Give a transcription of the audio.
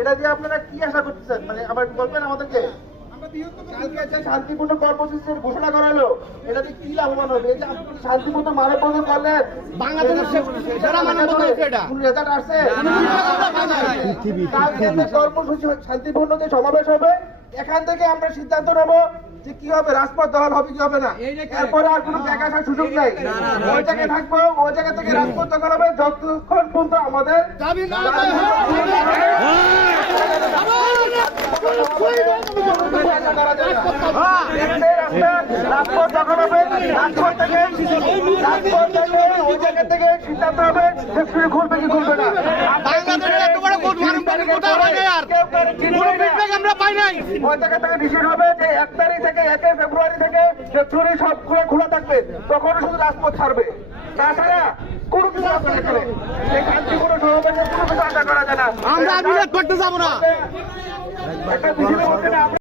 এটা দিয়ে আপনারা কি আশা করতেছেন? মানে আবার বলবেন আমাদেরকে শান্তিপূর্ণ কর্মসূচির ঘোষণা করা হলো, এটাতে কি লাভবান হবে? এই যে আপনি শান্তিপূর্ণ মানববন্ধন করলেন, বাংলাদেশের রেজাল্ট আসছে? কর্মসূচি শান্তিপূর্ণ যে সমাবেশ হবে, এখান থেকে আমরা সিদ্ধান্ত নেবো যে কি হবে, রাজপথ দখল হবে কি হবে না। এরপরে আর কোনো জায়গা আসার সুযোগ নাই, ওই জায়গায় থাকবো, ওই জায়গা থেকে রাজপথ দখল হবে যতক্ষণ পর্যন্ত আমাদের রাজপথ দখল হবে। রাজপথ থেকে ওই জায়গা থেকে সিদ্ধান্ত হবে ফ্যাক্টরি খুলবে কি খুলবে না। ওই জায়গা থেকে ডিসিশন হবে যে 1 তারিখ থেকে 1 ফেব্রুয়ারি থেকে ফ্যাক্টরি সব খোলা থাকবে, তখন শুধু রাজপথ ছাড়বে। তাছাড়া কোনো কিছু আসবে এখানে শান্তিপূর্ণ সমাবেশের কোনো কিছু আশা করা যায় না। আমরা করতে যাবো না। একটা